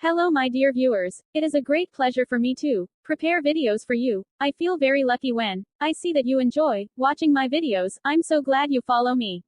Hello my dear viewers, it is a great pleasure for me to prepare videos for you. I feel very lucky when I see that you enjoy watching my videos. I'm so glad you follow me.